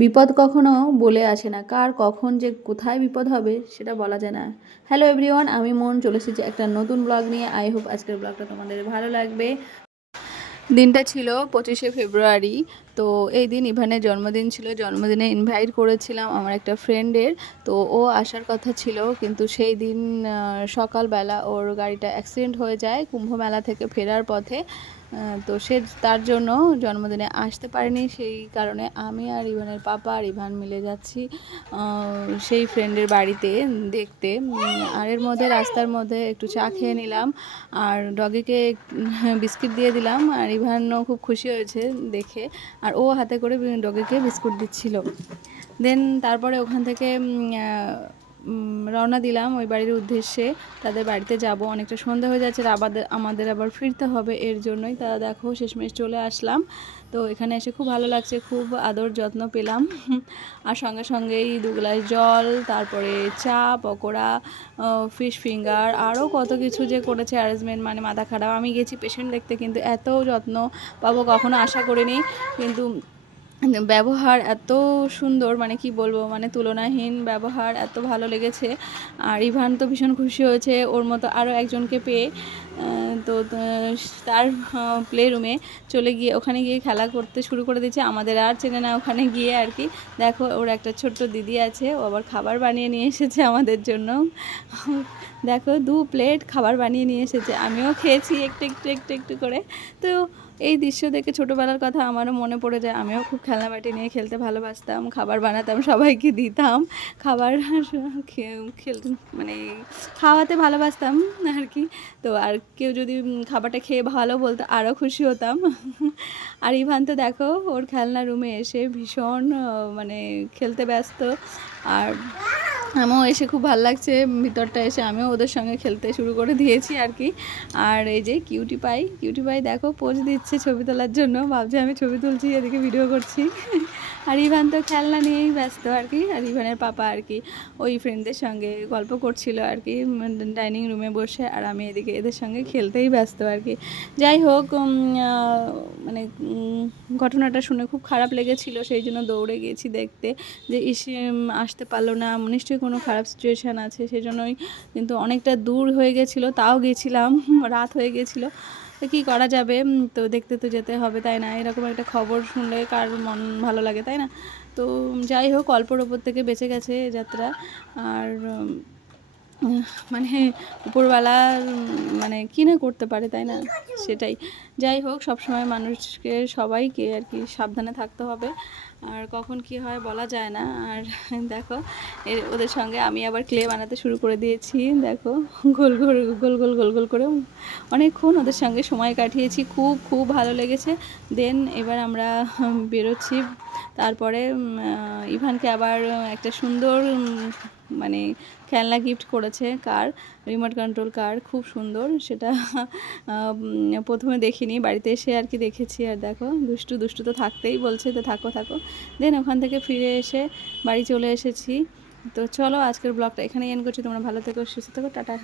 বিপদ কখনো বলে আসে না, কার কখন যে কোথায় বিপদ হবে সেটা বলা যায় না। হ্যালো এভরিওয়ান, আমি মন চলে এসেছি একটা নতুন ব্লগ নিয়ে। আই হোপ আজকের ব্লগটা তোমাদের ভালো লাগবে। দিনটা ছিল 25শে ফেব্রুয়ারি। তো এই দিন ইভানের জন্মদিন ছিল। জন্মদিনে ইনভাইট করেছিলাম আমার একটা ফ্রেন্ডের। তো ও আসার কথা ছিল, কিন্তু সেই দিন সকালবেলা ওর গাড়িটা অ্যাক্সিডেন্ট হয়ে যায় কুম্ভ মেলা থেকে ফেরার পথে। তো সে তার জন্য জন্মদিনে আসতে পারেনি। সেই কারণে আমি আর ইভানের পাপা আর ইভান মিলে যাচ্ছি সেই ফ্রেন্ডের বাড়িতে দেখতে। আর এর মধ্যে রাস্তার মধ্যে একটু চা খেয়ে নিলাম আর ডগিকে বিস্কিট দিয়ে দিলাম। আর ইভানও খুব খুশি হয়েছে দেখে, আর ও হাতে করে ডগিকে বিস্কুট দিচ্ছিল। দেন তারপরে ওখান থেকে রওনা দিলাম ওই বাড়ির উদ্দেশ্যে। তাদের বাড়িতে যাব, অনেকটা সন্ধ্যা হয়ে যাচ্ছে, আমাদের আবার ফিরতে হবে, এর জন্যই তা দেখো শেষমেশ চলে আসলাম। তো এখানে এসে খুব ভালো লাগছে, খুব আদর যত্ন পেলাম। আর সঙ্গে সঙ্গেই 2 গ্লাস জল, তারপরে চা, পকোড়া, ফিশ ফিঙ্গার, আরও কত কিছু যে করেছে অ্যারেঞ্জমেন্ট, মানে মাথা খারাপ। আমি গেছি পেশেন্ট দেখতে, কিন্তু এত যত্ন পাবো কখনো আশা করিনি। কিন্তু ব্যবহার এত সুন্দর, মানে কি বলবো, মানে তুলনাহীন ব্যবহার, এত ভালো লেগেছে। আর ইভান তো ভীষণ খুশি হয়েছে ওর মতো আরও একজনকে পেয়ে। তো তার প্লে রুমে চলে গিয়ে ওখানে গিয়ে খেলা করতে শুরু করে দিয়েছে। আমাদের আর চেনে না ওখানে গিয়ে আর কি। দেখো ওর একটা ছোট্ট দিদি আছে, ও আবার খাবার বানিয়ে নিয়ে এসেছে আমাদের জন্য। দেখো 2 প্লেট খাবার বানিয়ে নিয়ে এসেছে, আমিও খেয়েছি একটু একটু একটু একটু করে। তো এই দৃশ্য দেখে ছোটোবেলার কথা আমারও মনে পড়ে যায়। আমিও খুব খেলনাবাটি নিয়ে খেলতে ভালোবাসতাম, খাবার বানাতাম, সবাইকে দিতাম খাবার, খেলতে মানে খাওয়াতে ভালোবাসতাম আর কি। তো আর কেউ যদি খাবারটা খেয়ে ভালো বলতো আরও খুশি হতাম। আর ইভান তো দেখো ওর খেলনা রুমে এসে ভীষণ মানে খেলতে ব্যস্ত। আর আমিও এসে খুব ভালো লাগছে ভিতরটা এসে, আমিও ওদের সঙ্গে খেলতে শুরু করে দিয়েছি আর কি। আর এই যে কিউটি পাই দেখো পোজ দিচ্ছে ছবি তোলার জন্য, ভাবছে আমি ছবি তুলছি, এদিকে ভিডিও করছি। আর ইভান তো খেলনা নিয়েই ব্যস্ত আর কি। আর ইভানের পাপা আর কি ওই ফ্রেন্ডদের সঙ্গে গল্প করছিল আর কি ডাইনিং রুমে বসে, আর আমি এদিকে এদের সঙ্গে খেলতেই ব্যস্ত আর কি। যাই হোক, মানে ঘটনাটা শুনে খুব খারাপ লেগেছিল, সেই জন্য দৌড়ে গিয়েছি দেখতে যে আসতে পারলো না, নিশ্চয়ই কোনো খারাপ সিচুয়েশান আছে, সেই জন্যই। কিন্তু অনেকটা দূর হয়ে গেছিলো, তাও গেছিলাম, রাত হয়ে গেছিলো, তো কী করা যাবে, তো দেখতে তো যেতে হবে, তাই না? এরকম একটা খবর শুনলে কার মন ভালো লাগে, তাই না? তো যাই হোক, অল্পর ওপর থেকে বেঁচে গেছে যাত্রা। আর মানে উপরওয়ালা মানে কী না করতে পারে, তাই না? সেটাই। যাই হোক, সবসময় মানুষকে সবাইকে আর কি সাবধানে থাকতে হবে, আর কখন কি হয় বলা যায় না। আর দেখো ওদের সঙ্গে আমি আবার ক্লে বানাতে শুরু করে দিয়েছি। দেখো গোল গোল গোল গোল গোল গোল করে অনেকক্ষণ ওদের সঙ্গে সময় কাটিয়েছি, খুব খুব ভালো লেগেছে। দেন এবার আমরা বেরোচ্ছি। তারপরে ইভানকে আবার একটা সুন্দর মানে খেলনা গিফট করেছে, কার, রিমোট কন্ট্রোল কার, খুব সুন্দর। সেটা প্রথমে দেখিনি, বাড়িতে এসে আর কি দেখেছি। আর দেখো দুষ্টু দুষ্টু তো থাকতেই বলছে, তো থাকো থাকো। দেন ওখান থেকে ফিরে এসে বাড়ি চলে এসেছি। তো চলো আজকের ব্লগটা এখানেই এন্ড করছি। তোমরা ভালো থেকো, সুস্থ থেকো, টাটা।